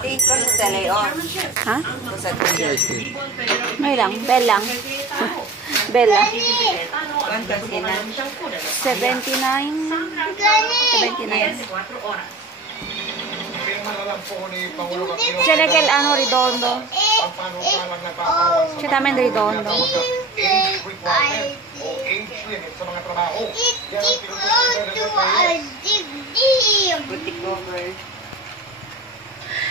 Tingin ko sa Leon. Ha? Sa Leon. May lang, bell lang. Bell lang. Quanto sila? 79. 79. Siya legal ano, redondo. Siya tamen redondo. Butik cover.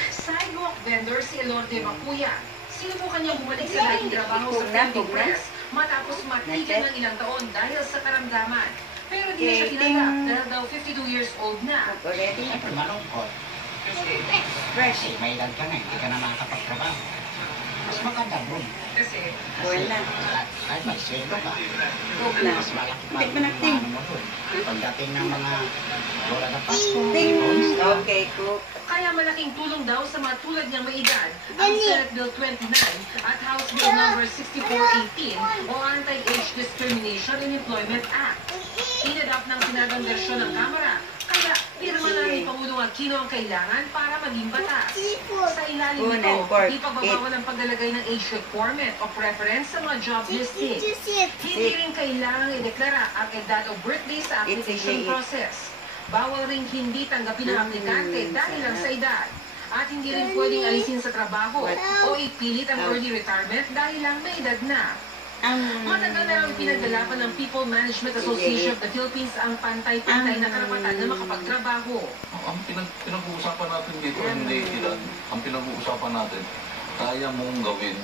Sidewalk vendor si Elorde Mapuya. Sinubukan niyang bumalik sa dating trabaho sa printing press matapos matigan ng ilang taon dahil sa karamdaman. Pero di na siya tinanggap dahil daw 52 years old na. Siyempre malungkot. Fresh. May edad ka na, hindi ka na makakapagtrabaho. Mas maganda bro. Kasi Wala. Kahit may sweldo ka. Cook na. Mas malaki pa. Tik mo na, ting. Ano mo doon. Pagdating ng mga wala na Pasko. Ting. Okay, cook. kaya malaking tulong daw sa mga tulad niyang may edad ang Senate Bill 29 at House Bill number 6418 o Anti-Age Discrimination in Employment Act. Inadapt ng sinadang versyon ng Kamara, kaya pirma na ni Pangulong Aquino ang kailangan para maging batas. Sa ilalim nito, ipagbabawal ang paglalagay ng age requirement o preference sa mga job listing. Hindi rin kailangang ideklara ang edad o birthday sa application process. Bawal ring hindi tanggapin ang aplikante dahil lang sa edad. At hindi rin pwedeng alisin sa trabaho o ipilit ang early retirement dahil lang may edad na. Matagal na lang pinaglalaban ng People Management Association of the Philippines ang pantay-pantay na karapatan na makapagtrabaho. Ang pinag-uusapan natin dito, hindi edad. Ang pinag-uusapan natin, kaya mong gawin.